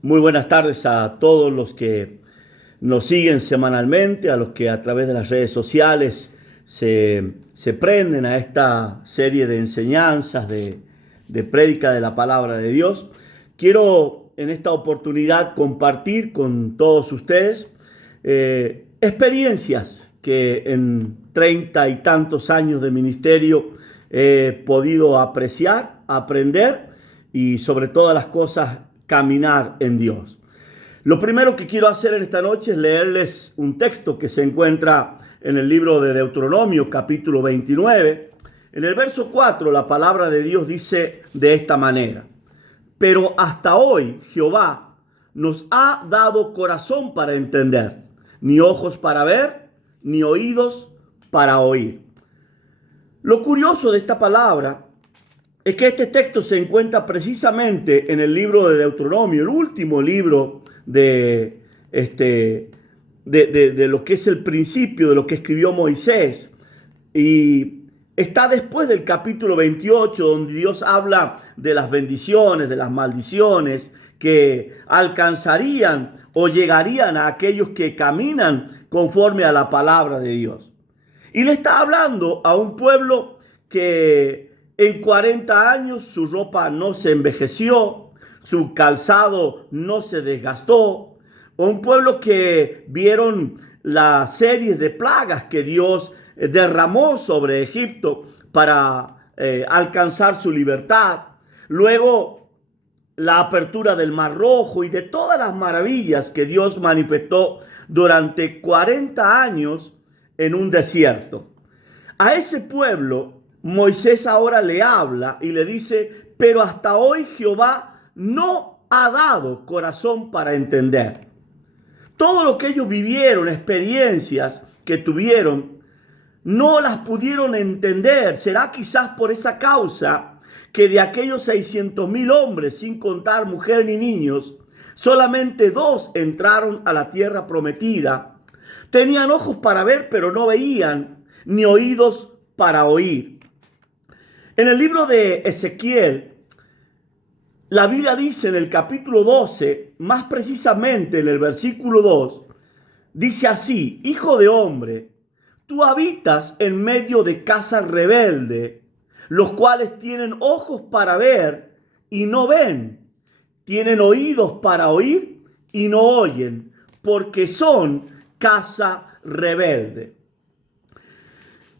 Muy buenas tardes a todos los que nos siguen semanalmente, a los que a través de las redes sociales se prenden a esta serie de enseñanzas, de prédica de la palabra de Dios. Quiero en esta oportunidad compartir con todos ustedes experiencias que en 30 y tantos años de ministerio he podido apreciar, aprender y sobre todas las cosas caminar en Dios. Lo primero que quiero hacer en esta noche es leerles un texto que se encuentra en el libro de Deuteronomio, capítulo 29. En el verso 4, la palabra de Dios dice de esta manera: pero hasta hoy Jehová nos ha dado corazón para entender, ni ojos para ver, ni oídos para oír. Lo curioso de esta palabra es que este texto se encuentra precisamente en el libro de Deuteronomio, el último libro de lo que es el principio de lo que escribió Moisés. Y está después del capítulo 28, donde Dios habla de las bendiciones, de las maldiciones que alcanzarían o llegarían a aquellos que caminan conforme a la palabra de Dios. Y le está hablando a un pueblo que en 40 años su ropa no se envejeció, su calzado no se desgastó. Un pueblo que vieron las series de plagas que Dios derramó sobre Egipto para alcanzar su libertad. Luego la apertura del Mar Rojo y de todas las maravillas que Dios manifestó durante 40 años en un desierto. A ese pueblo Moisés ahora le habla y le dice: pero hasta hoy Jehová no ha dado corazón para entender. Todo lo que ellos vivieron, experiencias que tuvieron, no las pudieron entender. Será quizás por esa causa que de aquellos 600,000 hombres, sin contar mujeres ni niños, solamente 2 entraron a la tierra prometida. Tenían ojos para ver, pero no veían, ni oídos para oír. En el libro de Ezequiel, la Biblia dice en el capítulo 12, más precisamente en el versículo 2, dice así: hijo de hombre, tú habitas en medio de casa rebelde, los cuales tienen ojos para ver y no ven, tienen oídos para oír y no oyen, porque son casa rebelde.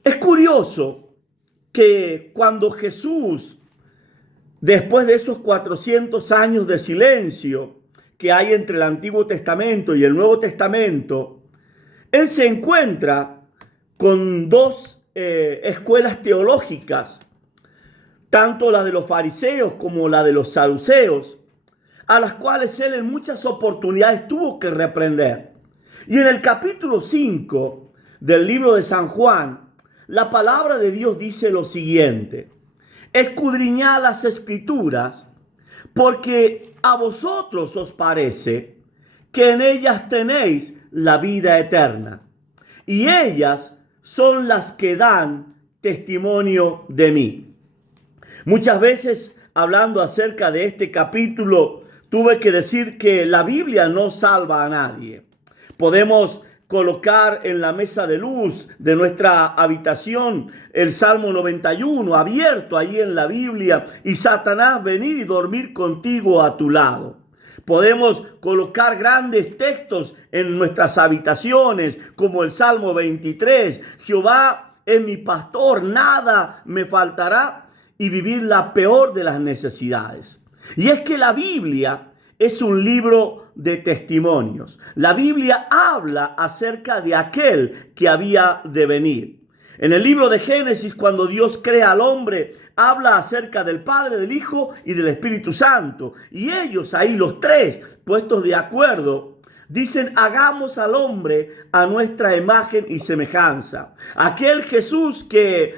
Es curioso que cuando Jesús, después de esos 400 años de silencio que hay entre el Antiguo Testamento y el Nuevo Testamento, Él se encuentra con 2 escuelas teológicas, tanto la de los fariseos como la de los saduceos, a las cuales Él en muchas oportunidades tuvo que reprender. Y en el capítulo 5 del libro de San Juan, la palabra de Dios dice lo siguiente: escudriñad las escrituras, porque a vosotros os parece que en ellas tenéis la vida eterna, y ellas son las que dan testimonio de mí. Muchas veces, hablando acerca de este capítulo, tuve que decir que la Biblia no salva a nadie. Podemos colocar en la mesa de luz de nuestra habitación el Salmo 91 abierto ahí en la Biblia y Satanás venir y dormir contigo a tu lado. Podemos colocar grandes textos en nuestras habitaciones como el Salmo 23, Jehová es mi pastor, nada me faltará, y vivir la peor de las necesidades. Y es que la Biblia es un libro de testimonios. La Biblia habla acerca de aquel que había de venir. En el libro de Génesis, cuando Dios crea al hombre, habla acerca del Padre, del Hijo y del Espíritu Santo. Y ellos ahí, los 3, puestos de acuerdo, dicen: hagamos al hombre a nuestra imagen y semejanza. Aquel Jesús que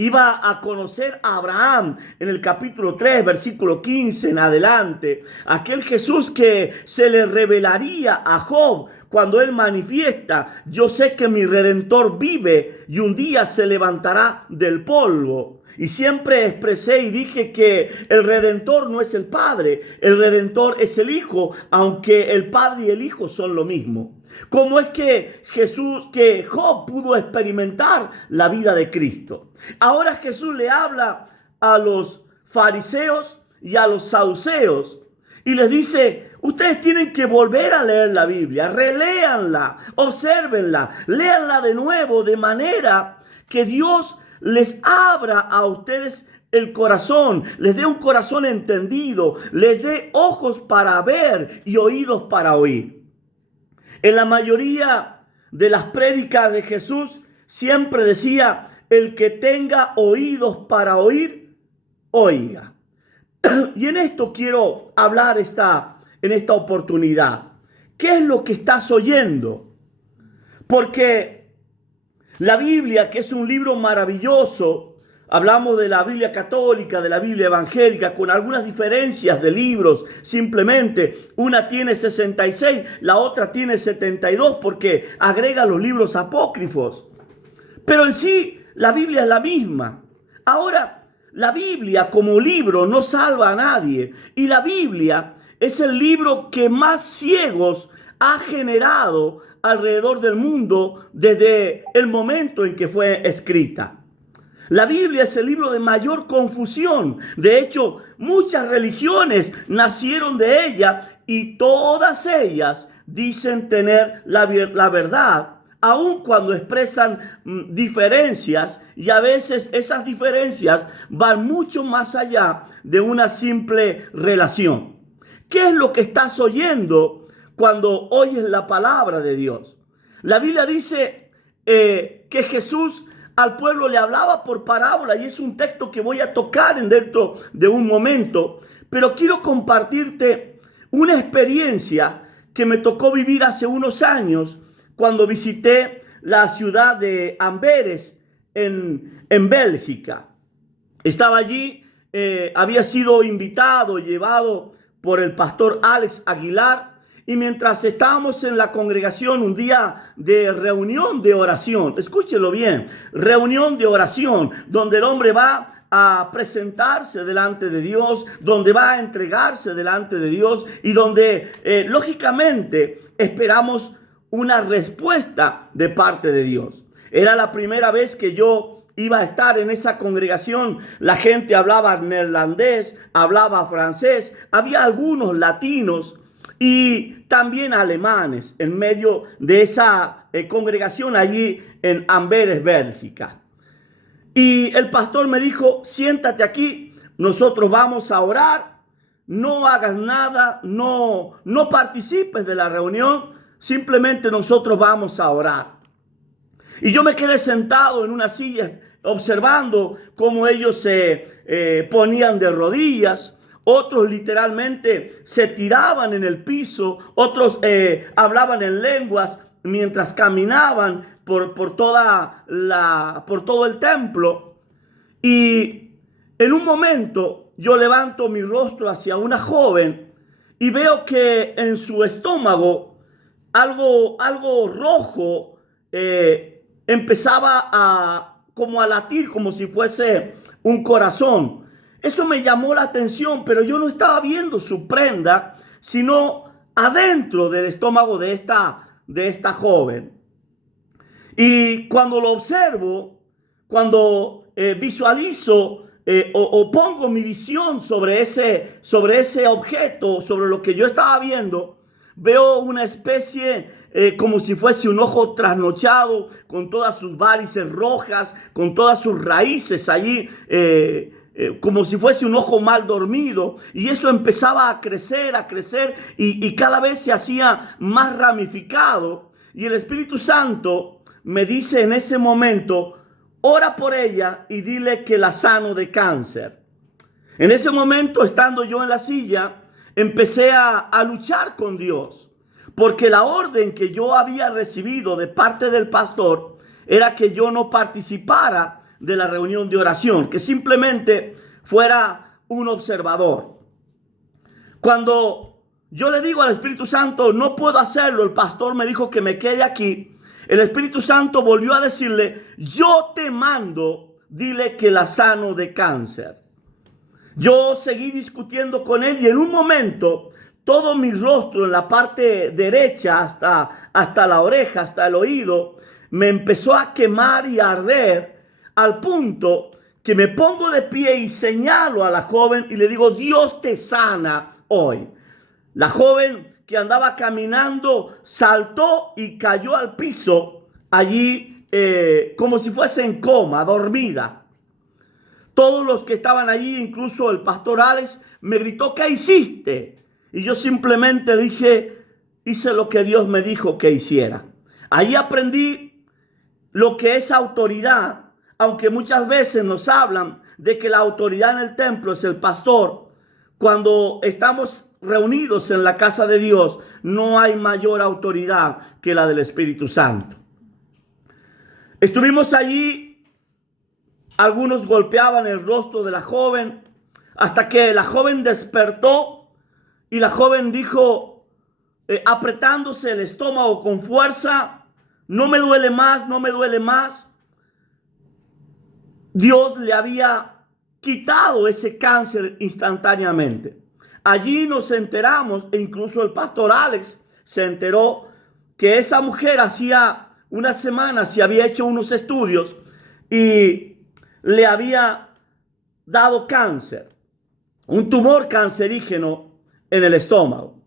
iba a conocer a Abraham en el capítulo 3, versículo 15 en adelante. Aquel Jesús que se le revelaría a Job cuando él manifiesta: yo sé que mi Redentor vive y un día se levantará del polvo. Y siempre expresé y dije que el Redentor no es el Padre, el Redentor es el Hijo, aunque el Padre y el Hijo son lo mismo. ¿Cómo es que Job pudo experimentar la vida de Cristo? Ahora Jesús le habla a los fariseos y a los saduceos y les dice: ustedes tienen que volver a leer la Biblia, reléanla, obsérvenla, léanla de nuevo, de manera que Dios les abra a ustedes el corazón, les dé un corazón entendido, les dé ojos para ver y oídos para oír. En la mayoría de las prédicas de Jesús siempre decía: el que tenga oídos para oír, oiga. Y en esto quiero hablar en esta oportunidad. ¿Qué es lo que estás oyendo? Porque la Biblia, que es un libro maravilloso, hablamos de la Biblia católica, de la Biblia evangélica, con algunas diferencias de libros. Simplemente una tiene 66, la otra tiene 72, porque agrega los libros apócrifos. Pero en sí, la Biblia es la misma. Ahora, la Biblia como libro no salva a nadie. Y la Biblia es el libro que más ciegos ha generado alrededor del mundo desde el momento en que fue escrita. La Biblia es el libro de mayor confusión. De hecho, muchas religiones nacieron de ella y todas ellas dicen tener la verdad, aun cuando expresan diferencias, y a veces esas diferencias van mucho más allá de una simple relación. ¿Qué es lo que estás oyendo cuando oyes la palabra de Dios? La Biblia dice que Jesús al pueblo le hablaba por parábola, y es un texto que voy a tocar dentro de un momento, pero quiero compartirte una experiencia que me tocó vivir hace unos años cuando visité la ciudad de Amberes en Bélgica. Estaba allí, había sido invitado, llevado por el pastor Alex Aguilar, y mientras estábamos en la congregación, un día de reunión de oración, escúchelo bien, reunión de oración, donde el hombre va a presentarse delante de Dios, donde va a entregarse delante de Dios, y donde lógicamente esperamos una respuesta de parte de Dios. Era la primera vez que yo iba a estar en esa congregación. La gente hablaba neerlandés, hablaba francés, había algunos latinos y también alemanes en medio de esa congregación allí en Amberes, Bélgica. Y el pastor me dijo: siéntate aquí, nosotros vamos a orar, no hagas nada, no participes de la reunión, simplemente nosotros vamos a orar. Y yo me quedé sentado en una silla observando cómo ellos se ponían de rodillas. Otros literalmente se tiraban en el piso. Otros hablaban en lenguas mientras caminaban por todo el templo. Y en un momento yo levanto mi rostro hacia una joven y veo que en su estómago algo rojo empezaba como a latir, como si fuese un corazón. Eso me llamó la atención, pero yo no estaba viendo su prenda, sino adentro del estómago de esta joven. Y cuando lo observo, cuando visualizo o pongo mi visión sobre ese objeto, sobre lo que yo estaba viendo, veo una especie como si fuese un ojo trasnochado, con todas sus varices rojas, con todas sus raíces allí, como si fuese un ojo mal dormido. Y eso empezaba a crecer y cada vez se hacía más ramificado. Y el Espíritu Santo me dice en ese momento: ora por ella y dile que la sano de cáncer. En ese momento, estando yo en la silla, empecé a luchar con Dios, porque la orden que yo había recibido de parte del pastor era que yo no participara de la reunión de oración, que simplemente fuera un observador. Cuando yo le digo al Espíritu Santo: no puedo hacerlo, el pastor me dijo que me quede aquí, el Espíritu Santo volvió a decirle: yo te mando dile que la sano de cáncer. Yo seguí discutiendo con él y en un momento todo mi rostro en la parte derecha hasta la oreja, hasta el oído, me empezó a quemar y a arder al punto que me pongo de pie y señalo a la joven y le digo, Dios te sana hoy. La joven que andaba caminando saltó y cayó al piso allí como si fuese en coma, dormida. Todos los que estaban allí, incluso el pastor Alex, me gritó, ¿qué hiciste? Y yo simplemente dije, hice lo que Dios me dijo que hiciera. Ahí aprendí lo que es autoridad, aunque muchas veces nos hablan de que la autoridad en el templo es el pastor. Cuando estamos reunidos en la casa de Dios, no hay mayor autoridad que la del Espíritu Santo. Estuvimos allí. Algunos golpeaban el rostro de la joven hasta que la joven despertó y la joven dijo, apretándose el estómago con fuerza, no me duele más, no me duele más. Dios le había quitado ese cáncer instantáneamente. Allí nos enteramos, e incluso el pastor Alex se enteró, que esa mujer hacía una semana se había hecho unos estudios y le había dado cáncer, un tumor cancerígeno en el estómago.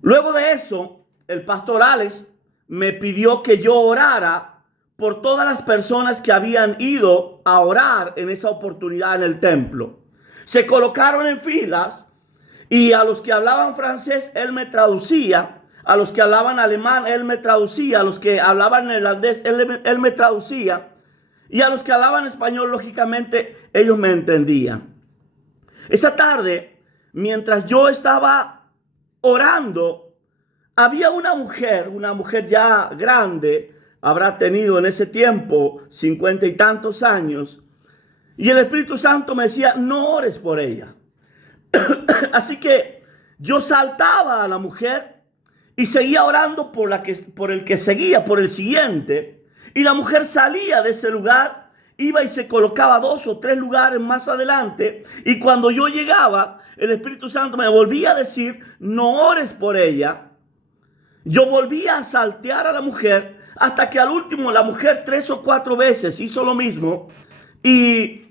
Luego de eso, el pastor Alex me pidió que yo orara por todas las personas que habían ido a orar en esa oportunidad en el templo. Se colocaron en filas y a los que hablaban francés, él me traducía. A los que hablaban alemán, él me traducía. A los que hablaban neerlandés, él me traducía. Y a los que hablaban español, lógicamente, ellos me entendían. Esa tarde, mientras yo estaba orando, había una mujer ya grande, habrá tenido en ese tiempo 50 y tantos años, y el Espíritu Santo me decía, no ores por ella. Así que yo saltaba a la mujer y seguía orando por el que seguía, por el siguiente. Y la mujer salía de ese lugar, iba y se colocaba 2 o 3 lugares más adelante. Y cuando yo llegaba, el Espíritu Santo me volvía a decir, no ores por ella. Yo volvía a saltear a la mujer hasta que al último la mujer 3 o 4 veces hizo lo mismo y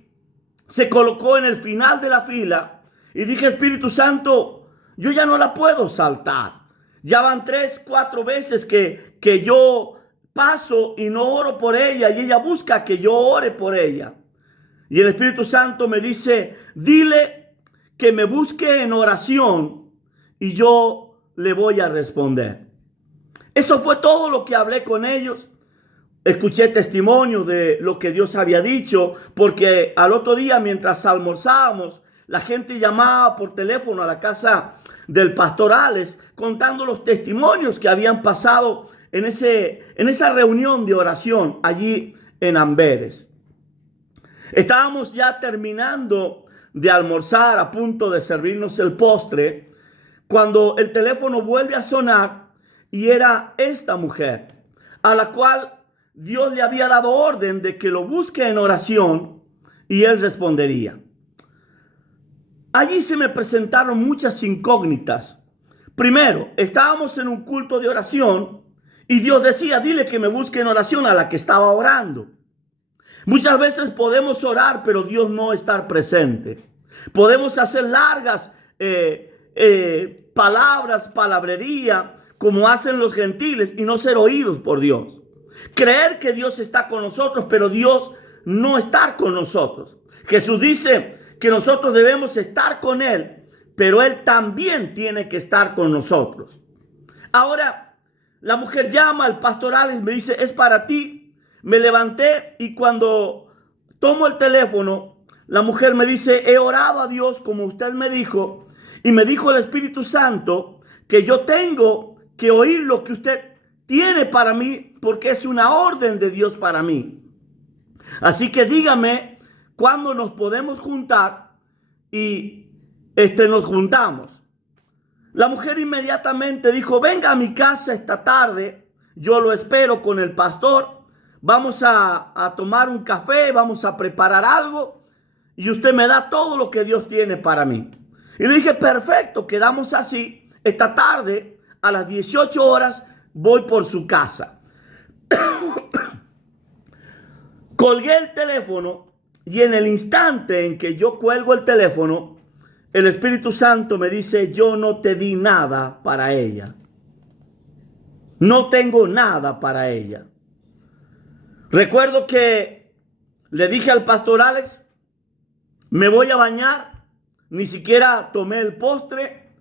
se colocó en el final de la fila. Y dije, Espíritu Santo, yo ya no la puedo saltar. Ya van 3, 4 veces que yo paso y no oro por ella y ella busca que yo ore por ella. Y el Espíritu Santo me dice, dile que me busque en oración y yo le voy a responder. Eso fue todo lo que hablé con ellos. Escuché testimonio de lo que Dios había dicho, porque al otro día mientras almorzábamos, la gente llamaba por teléfono a la casa del pastor Alex contando los testimonios que habían pasado en esa reunión de oración allí en Amberes. Estábamos ya terminando de almorzar, a punto de servirnos el postre, cuando el teléfono vuelve a sonar y era esta mujer, a la cual Dios le había dado orden de que lo busque en oración y él respondería. Allí se me presentaron muchas incógnitas. Primero, estábamos en un culto de oración y Dios decía, dile que me busque en oración a la que estaba orando. Muchas veces podemos orar, pero Dios no estar presente. Podemos hacer largas palabras, palabrería, como hacen los gentiles y no ser oídos por Dios. Creer que Dios está con nosotros, pero Dios no está con nosotros. Jesús dice que nosotros debemos estar con Él, pero Él también tiene que estar con nosotros. Ahora, la mujer llama al pastor Alex, me dice, es para ti. Me levanté y cuando tomo el teléfono, la mujer me dice, he orado a Dios como usted me dijo, y me dijo el Espíritu Santo que yo tengo que oír lo que usted tiene para mí, porque es una orden de Dios para mí. Así que dígame cuándo nos podemos juntar y nos juntamos. La mujer inmediatamente dijo, venga a mi casa esta tarde, yo lo espero con el pastor vamos a tomar un café, vamos a preparar algo y usted me da todo lo que Dios tiene para mí. Y le dije, perfecto, quedamos así. Esta tarde a las 18 horas voy por su casa. Colgué el teléfono y en el instante en que yo cuelgo el teléfono, el Espíritu Santo me dice, yo no te di nada para ella. No tengo nada para ella. Recuerdo que le dije al pastor Alex, me voy a bañar, ni siquiera tomé el postre.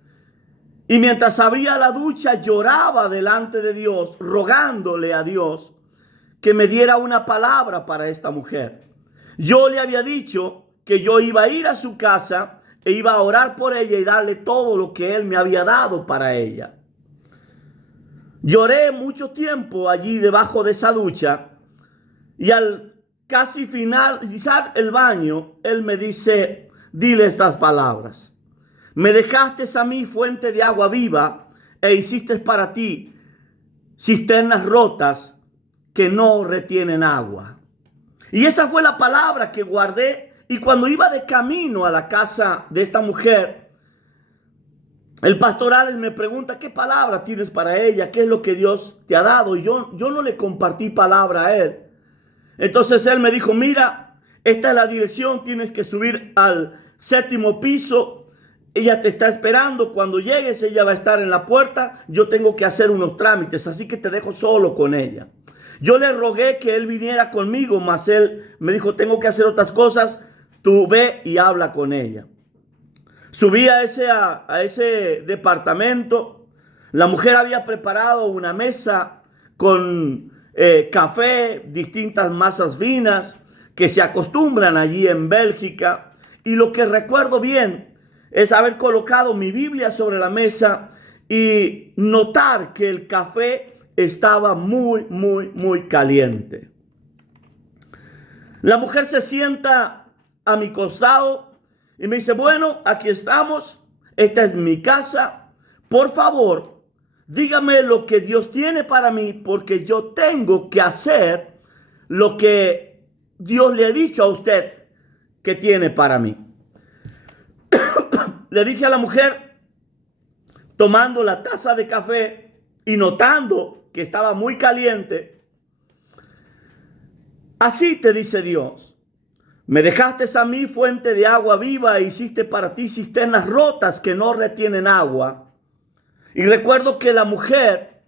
Y mientras abría la ducha lloraba delante de Dios, rogándole a Dios que me diera una palabra para esta mujer. Yo le había dicho que yo iba a ir a su casa e iba a orar por ella y darle todo lo que Él me había dado para ella. Lloré mucho tiempo allí debajo de esa ducha y al casi finalizar el baño, Él me dice, dile estas palabras. Me dejaste a mí fuente de agua viva e hiciste para ti cisternas rotas que no retienen agua. Y esa fue la palabra que guardé. Y cuando iba de camino a la casa de esta mujer, el pastor Alex me pregunta, ¿qué palabra tienes para ella? ¿Qué es lo que Dios te ha dado? Y yo no le compartí palabra a él. Entonces él me dijo, mira, esta es la dirección, tienes que subir al 7º piso. Ella te está esperando. Cuando llegues, ella va a estar en la puerta. Yo tengo que hacer unos trámites, así que te dejo solo con ella. Yo le rogué que él viniera conmigo, mas él me dijo, tengo que hacer otras cosas. Tú ve y habla con ella. Subí a ese departamento. La mujer había preparado una mesa con café, distintas masas finas que se acostumbran allí en Bélgica. Y lo que recuerdo bien es haber colocado mi Biblia sobre la mesa y notar que el café estaba muy, muy, muy caliente. La mujer se sienta a mi costado y me dice, bueno, aquí estamos. Esta es mi casa. Por favor, dígame lo que Dios tiene para mí, porque yo tengo que hacer lo que Dios le ha dicho a usted que tiene para mí. Le dije a la mujer, tomando la taza de café y notando que estaba muy caliente, así te dice Dios, me dejaste a mí fuente de agua viva e hiciste para ti cisternas rotas que no retienen agua. Y recuerdo que la mujer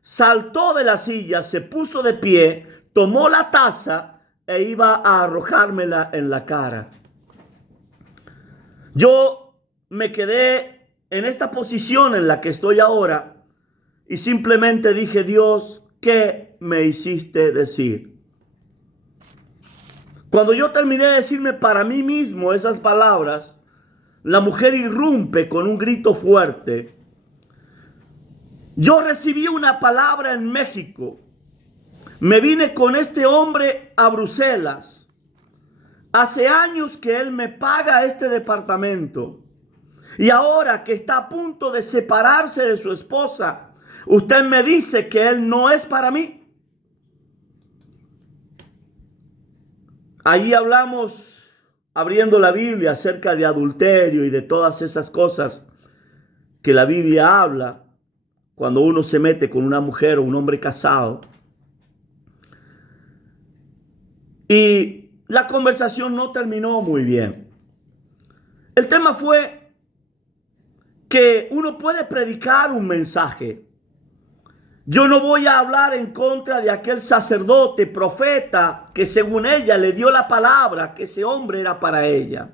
saltó de la silla, se puso de pie, tomó la taza e iba a arrojármela en la cara. Yo me quedé en esta posición en la que estoy ahora y simplemente dije, Dios, ¿qué me hiciste decir? Cuando yo terminé de decirme para mí mismo esas palabras, la mujer irrumpe con un grito fuerte. Yo recibí una palabra en México. Me vine con este hombre a Bruselas. Hace años que él me paga este departamento. Y ahora que está a punto de separarse de su esposa, usted me dice que él no es para mí. Allí hablamos, abriendo la Biblia, acerca de adulterio y de todas esas cosas que la Biblia habla cuando uno se mete con una mujer o un hombre casado. Y la conversación no terminó muy bien. El tema fue que uno puede predicar un mensaje. Yo no voy a hablar en contra de aquel sacerdote, profeta, que según ella le dio la palabra que ese hombre era para ella.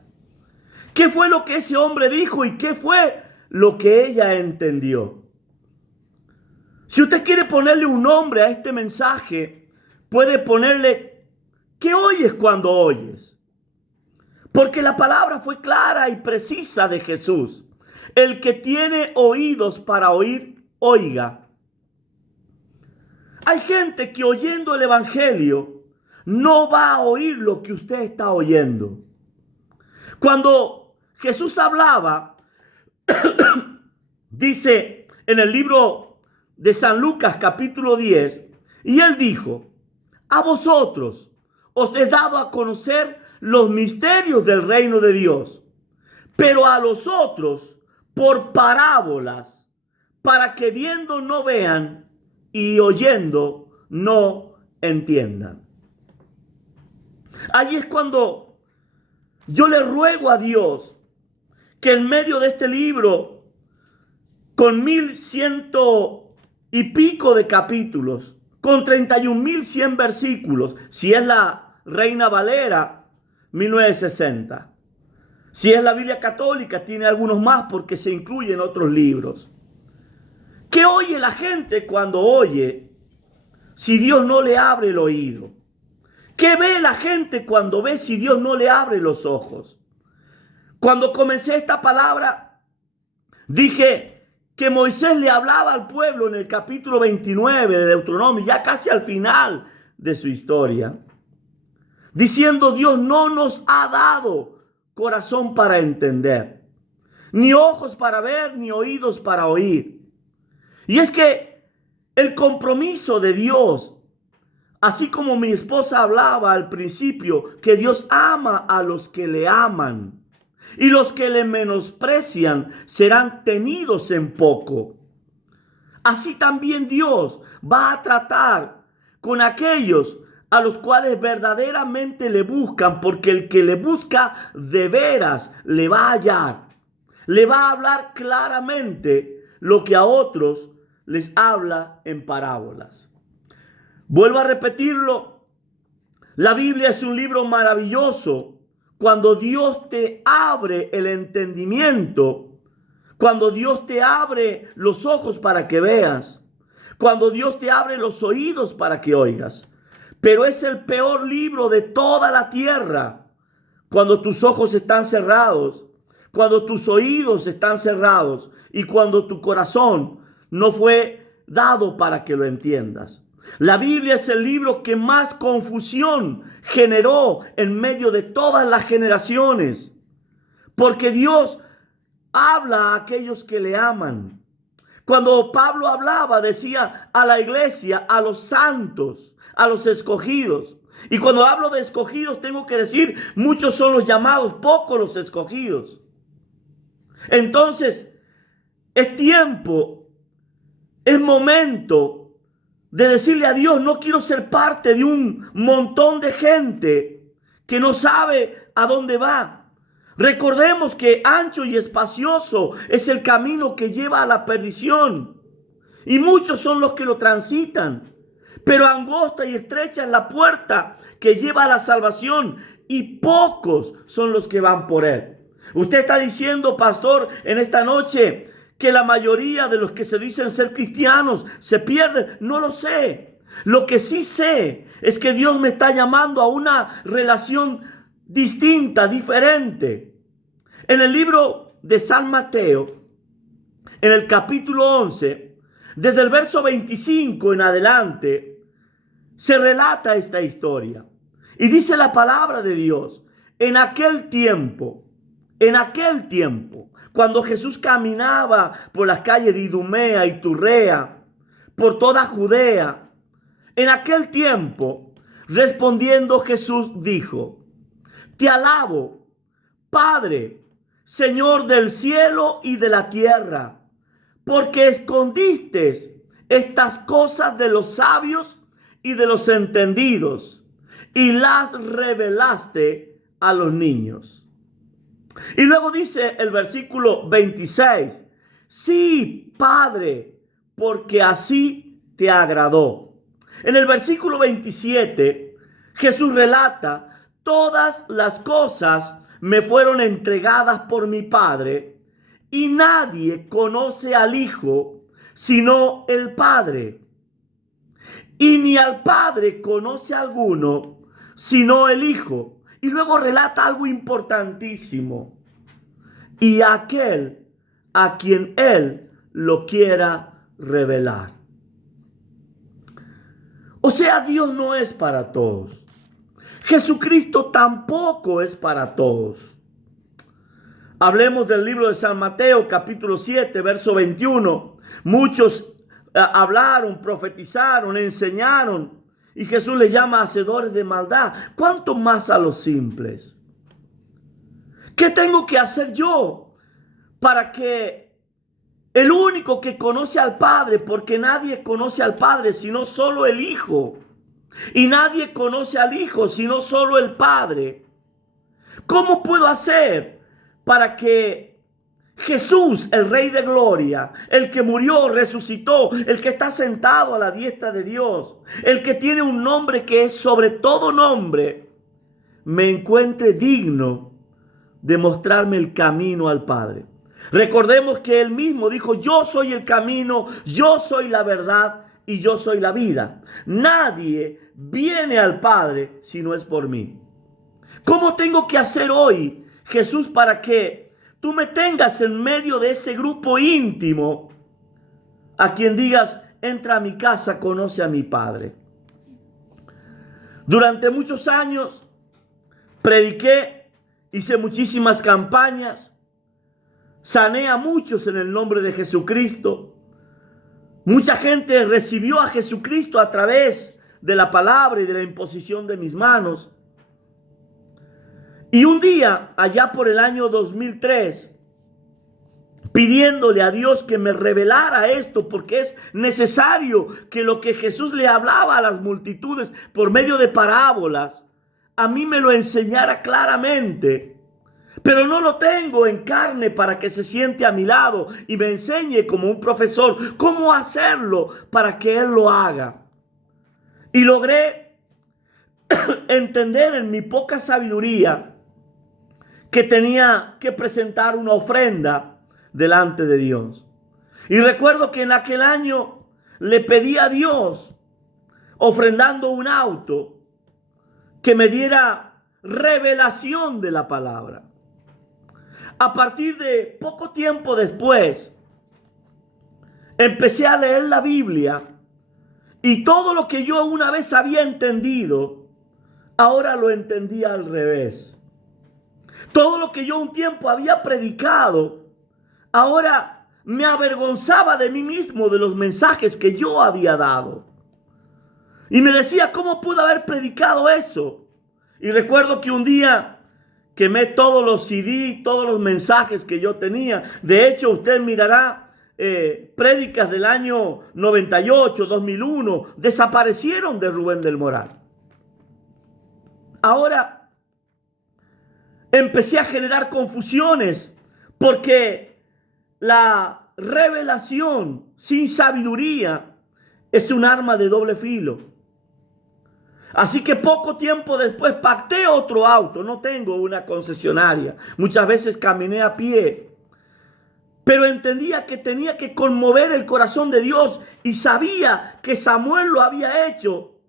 ¿Qué fue lo que ese hombre dijo y qué fue lo que ella entendió? Si usted quiere ponerle un nombre a este mensaje, puede ponerle ¿qué oyes cuando oyes? Porque la palabra fue clara y precisa de Jesús. El que tiene oídos para oír, oiga. Hay gente que oyendo el evangelio no va a oír lo que usted está oyendo. Cuando Jesús hablaba, dice en el libro de San Lucas capítulo 10, y él dijo, A vosotros os he dado a conocer los misterios del reino de Dios, pero a los otros por parábolas, para que viendo no vean y oyendo no entiendan. Allí es cuando yo le ruego a Dios que en medio de este libro, con 1100 y pico de capítulos, con 31.100 versículos, si es la Reina Valera, 1960. Si es la Biblia católica, tiene algunos más porque se incluyen otros libros. ¿Qué oye la gente cuando oye si Dios no le abre el oído? ¿Qué ve la gente cuando ve si Dios no le abre los ojos? Cuando comencé esta palabra, dije que Moisés le hablaba al pueblo en el capítulo 29 de Deuteronomio, ya casi al final de su historia, diciendo: Dios no nos ha dado corazón para entender, ni ojos para ver, ni oídos para oír. Y es que el compromiso de Dios, así como mi esposa hablaba al principio, que Dios ama a los que le aman, y los que le menosprecian serán tenidos en poco. Así también Dios va a tratar con aquellos a los cuales verdaderamente le buscan, porque el que le busca de veras le va a hallar. Le va a hablar claramente lo que a otros les habla en parábolas. Vuelvo a repetirlo. La Biblia es un libro maravilloso cuando Dios te abre el entendimiento, cuando Dios te abre los ojos para que veas, cuando Dios te abre los oídos para que oigas. Pero es el peor libro de toda la tierra cuando tus ojos están cerrados, cuando tus oídos están cerrados y cuando tu corazón no fue dado para que lo entiendas. La Biblia es el libro que más confusión generó en medio de todas las generaciones, porque Dios habla a aquellos que le aman. Cuando Pablo hablaba, decía a la iglesia, a los santos, a los escogidos. Y cuando hablo de escogidos, tengo que decir, muchos son los llamados, pocos los escogidos. Entonces, es tiempo, es momento de decirle a Dios: no quiero ser parte de un montón de gente que no sabe a dónde va. Recordemos que ancho y espacioso es el camino que lleva a la perdición, y muchos son los que lo transitan. Pero angosta y estrecha es la puerta que lleva a la salvación, y pocos son los que van por él. Usted está diciendo, pastor, en esta noche, que la mayoría de los que se dicen ser cristianos se pierden. No lo sé. Lo que sí sé es que Dios me está llamando a una relación distinta, diferente. En el libro de San Mateo, en el capítulo 11, desde el verso 25 en adelante, se relata esta historia. Y dice la palabra de Dios: en aquel tiempo, cuando Jesús caminaba por las calles de Idumea y Turrea, por toda Judea, en aquel tiempo, respondiendo Jesús dijo: Te alabo, Padre, Señor del cielo y de la tierra, porque escondiste estas cosas de los sabios y de los entendidos, y las revelaste a los niños. Y luego dice el versículo 26, sí, Padre, porque así te agradó. En el versículo 27, Jesús relata: todas las cosas me fueron entregadas por mi Padre, y nadie conoce al Hijo sino el Padre. Y ni al Padre conoce alguno sino el Hijo. Y luego relata algo importantísimo: y aquel a quien Él lo quiera revelar. O sea, Dios no es para todos. Jesucristo tampoco es para todos. Hablemos del libro de San Mateo, capítulo 7, verso 21. Muchos hablaron, profetizaron, enseñaron y Jesús les llama hacedores de maldad, ¿cuánto más a los simples? ¿Qué tengo que hacer yo para que el único que conoce al Padre, porque nadie conoce al Padre sino solo el Hijo, y nadie conoce al Hijo sino solo el Padre? ¿Cómo puedo hacer para que Jesús, el Rey de Gloria, el que murió, resucitó, el que está sentado a la diestra de Dios, el que tiene un nombre que es sobre todo nombre, me encuentre digno de mostrarme el camino al Padre? Recordemos que Él mismo dijo: yo soy el camino, yo soy la verdad y yo soy la vida. Nadie viene al Padre si no es por mí. ¿Cómo tengo que hacer hoy, Jesús, para que tú me tengas en medio de ese grupo íntimo a quien digas: entra a mi casa, conoce a mi Padre? Durante muchos años prediqué, hice muchísimas campañas, sané a muchos en el nombre de Jesucristo. Mucha gente recibió a Jesucristo a través de la palabra y de la imposición de mis manos. Y un día, allá por el año 2003, pidiéndole a Dios que me revelara esto, porque es necesario que lo que Jesús le hablaba a las multitudes por medio de parábolas, a mí me lo enseñara claramente. Pero no lo tengo en carne para que se siente a mi lado y me enseñe como un profesor cómo hacerlo para que Él lo haga. Y logré entender en mi poca sabiduría que tenía que presentar una ofrenda delante de Dios. Y recuerdo que en aquel año le pedí a Dios, ofrendando un auto, que me diera revelación de la palabra. A partir de poco tiempo después, empecé a leer la Biblia y todo lo que yo una vez había entendido, ahora lo entendía al revés. Todo lo que yo un tiempo había predicado, ahora me avergonzaba de mí mismo, de los mensajes que yo había dado. Y me decía: ¿cómo pude haber predicado eso? Y recuerdo que un día quemé todos los CD, todos los mensajes que yo tenía. De hecho, usted mirará prédicas del año 98, 2001, desaparecieron de Rubén del Moral. Ahora empecé a generar confusiones porque la revelación sin sabiduría es un arma de doble filo. Así que poco tiempo después pacté otro auto. No tengo una concesionaria. Muchas veces caminé a pie. Pero entendía que tenía que conmover el corazón de Dios. Y sabía que Samuel lo había hecho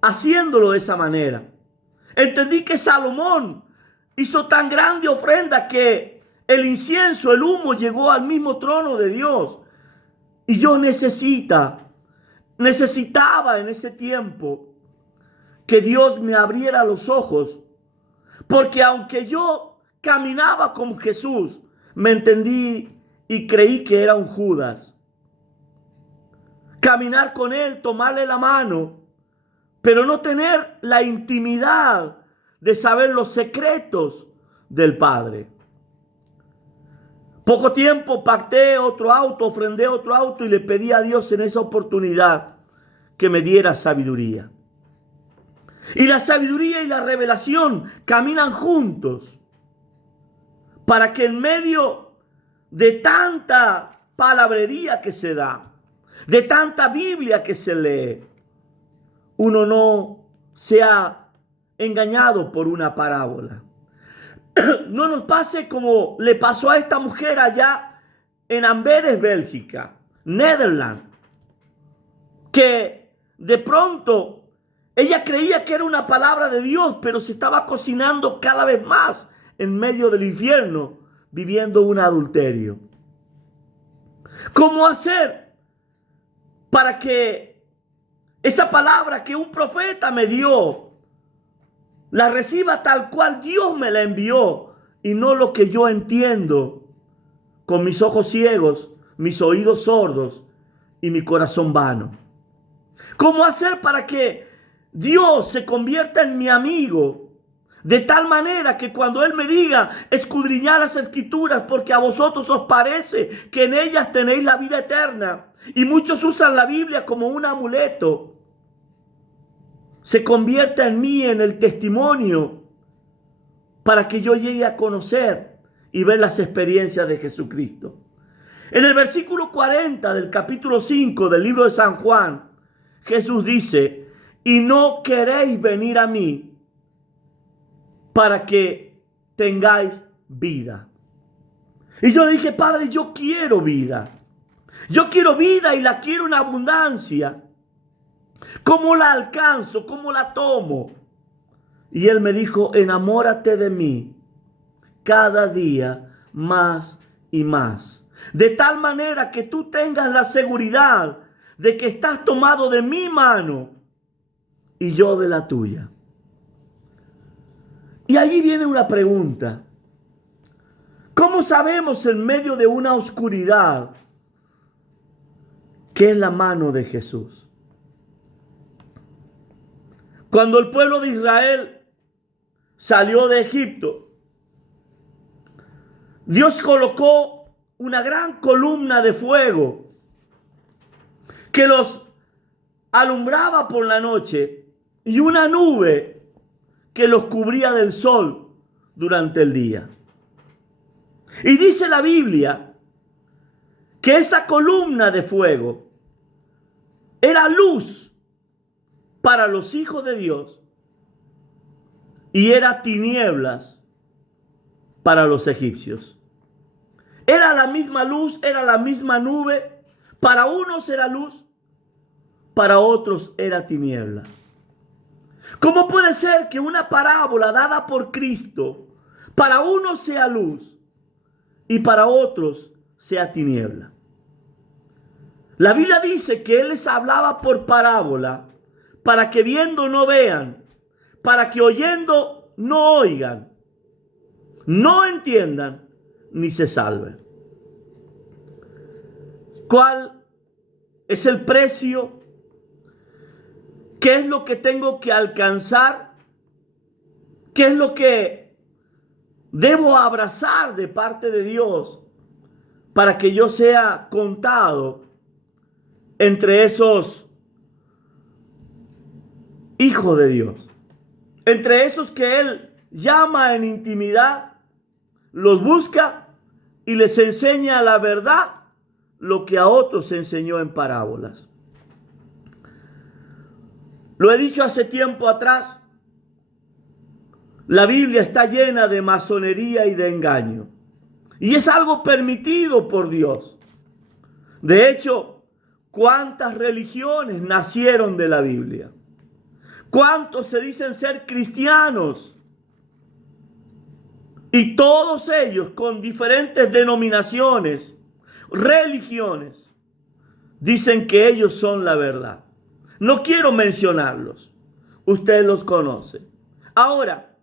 haciéndolo de esa manera. Entendí que Salomón hizo tan grande ofrenda que el incienso, el humo, llegó al mismo trono de Dios. Y yo necesitaba en ese tiempo que Dios me abriera los ojos, porque aunque yo caminaba con Jesús, me entendí y creí que era un Judas. Caminar con Él, tomarle la mano, pero no tener la intimidad de saber los secretos del Padre. Poco tiempo pacté otro auto, ofrendé otro auto y le pedí a Dios en esa oportunidad que me diera sabiduría. Y la sabiduría y la revelación caminan juntos para que en medio de tanta palabrería que se da, de tanta Biblia que se lee, uno no sea engañado por una parábola. No nos pase como le pasó a esta mujer allá en Amberes, Bélgica, Netherlands, que de pronto ella creía que era una palabra de Dios, pero se estaba cocinando cada vez más en medio del infierno, viviendo un adulterio. ¿Cómo hacer para que esa palabra que un profeta me dio la reciba tal cual Dios me la envió y no lo que yo entiendo con mis ojos ciegos, mis oídos sordos y mi corazón vano? ¿Cómo hacer para que Dios se convierta en mi amigo? De tal manera que cuando Él me diga, escudriñad las Escrituras, porque a vosotros os parece que en ellas tenéis la vida eterna. Y muchos usan la Biblia como un amuleto. Se convierta en mí, en el testimonio, para que yo llegue a conocer y ver las experiencias de Jesucristo. En el versículo 40 del capítulo 5 del libro de San Juan, Jesús dice, y no queréis venir a mí para que tengáis vida. Y yo le dije, Padre, yo quiero vida. Yo quiero vida y la quiero en abundancia. ¿Cómo la alcanzo? ¿Cómo la tomo? Y Él me dijo, enamórate de mí cada día más y más. De tal manera que tú tengas la seguridad de que estás tomado de mi mano y yo de la tuya. Y allí viene una pregunta. ¿Cómo sabemos en medio de una oscuridad qué es la mano de Jesús? Cuando el pueblo de Israel salió de Egipto, Dios colocó una gran columna de fuego que los alumbraba por la noche y una nube que los cubría del sol durante el día. Y dice la Biblia que esa columna de fuego era luz para los hijos de Dios y era tinieblas para los egipcios. Era la misma luz, era la misma nube. Para unos era luz, para otros era tiniebla. ¿Cómo puede ser que una parábola dada por Cristo para unos sea luz y para otros sea tiniebla? La Biblia dice que Él les hablaba por parábola para que viendo no vean, para que oyendo no oigan, no entiendan ni se salven. ¿Cuál es el precio? ¿Qué es lo que tengo que alcanzar? ¿Qué es lo que debo abrazar de parte de Dios para que yo sea contado entre esos hijos de Dios? Entre esos que Él llama en intimidad, los busca y les enseña la verdad, lo que a otros enseñó en parábolas. Lo he dicho hace tiempo atrás, la Biblia está llena de masonería y de engaño. Y es algo permitido por Dios. De hecho, ¿cuántas religiones nacieron de la Biblia? ¿Cuántos se dicen ser cristianos? Y todos ellos con diferentes denominaciones, religiones, dicen que ellos son la verdad. No quiero mencionarlos. Usted los conoce. Ahora,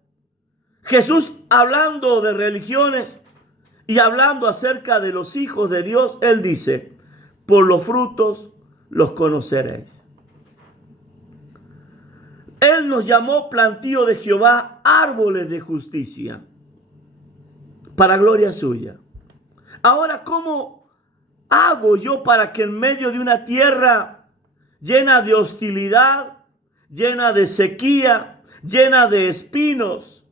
Jesús hablando de religiones y hablando acerca de los hijos de Dios, Él dice, por los frutos los conoceréis. Él nos llamó plantío de Jehová, árboles de justicia, para gloria suya. Ahora, ¿cómo hago yo para que en medio de una tierra llena de hostilidad, llena de sequía, llena de espinos,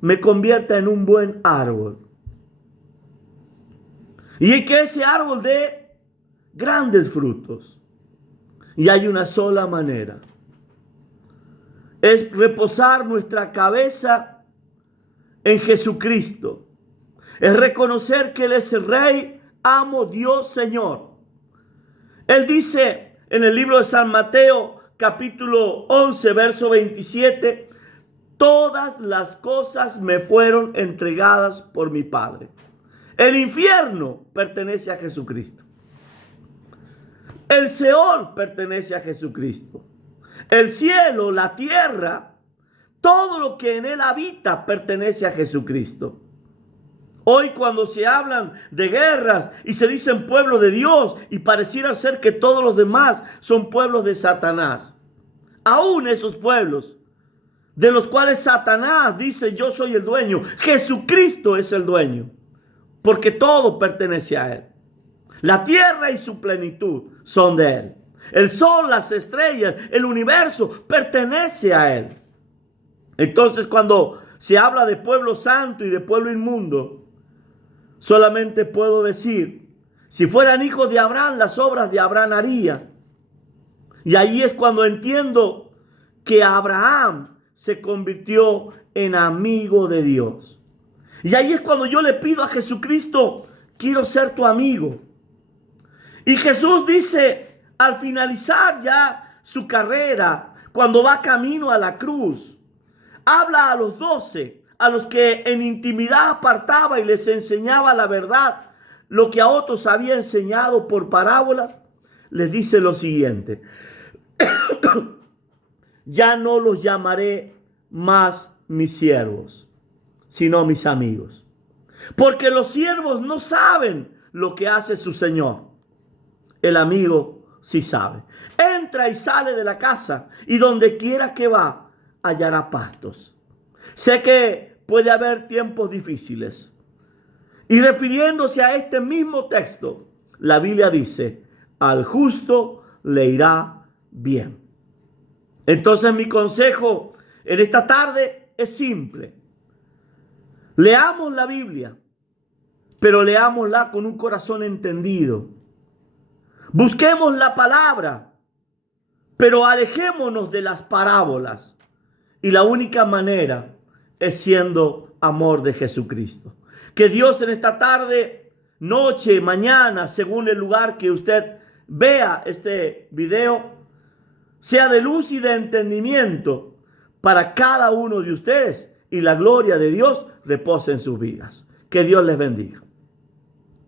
me convierta en un buen árbol? Y que ese árbol dé grandes frutos. Y hay una sola manera. Es reposar nuestra cabeza en Jesucristo. Es reconocer que Él es el Rey, amo, Dios, Señor. Él dice en el libro de San Mateo, capítulo 11, verso 27, todas las cosas me fueron entregadas por mi Padre. El infierno pertenece a Jesucristo. El Seol pertenece a Jesucristo. El cielo, la tierra, todo lo que en él habita pertenece a Jesucristo. Hoy cuando se hablan de guerras y se dicen pueblo de Dios y pareciera ser que todos los demás son pueblos de Satanás. Aún esos pueblos de los cuales Satanás dice yo soy el dueño, Jesucristo es el dueño, porque todo pertenece a Él. La tierra y su plenitud son de Él. El sol, las estrellas, el universo pertenece a Él. Entonces cuando se habla de pueblo santo y de pueblo inmundo, solamente puedo decir, si fueran hijos de Abraham, las obras de Abraham haría. Y ahí es cuando entiendo que Abraham se convirtió en amigo de Dios. Y ahí es cuando yo le pido a Jesucristo, quiero ser tu amigo. Y Jesús dice, al finalizar ya su carrera, cuando va camino a la cruz, habla a los 12, a los que en intimidad apartaba y les enseñaba la verdad, lo que a otros había enseñado por parábolas, les dice lo siguiente: ya no los llamaré más mis siervos, sino mis amigos, porque los siervos no saben lo que hace su Señor. El amigo sí sabe. Entra y sale de la casa y donde quiera que va, hallará pastos. Sé que puede haber tiempos difíciles. Y refiriéndose a este mismo texto, la Biblia dice, al justo le irá bien. Entonces mi consejo en esta tarde es simple. Leamos la Biblia, pero leámosla con un corazón entendido. Busquemos la palabra, pero alejémonos de las parábolas. Y la única manera es siendo amor de Jesucristo. Que Dios en esta tarde, noche, mañana, según el lugar que usted vea este video, sea de luz y de entendimiento para cada uno de ustedes y la gloria de Dios repose en sus vidas. Que Dios les bendiga.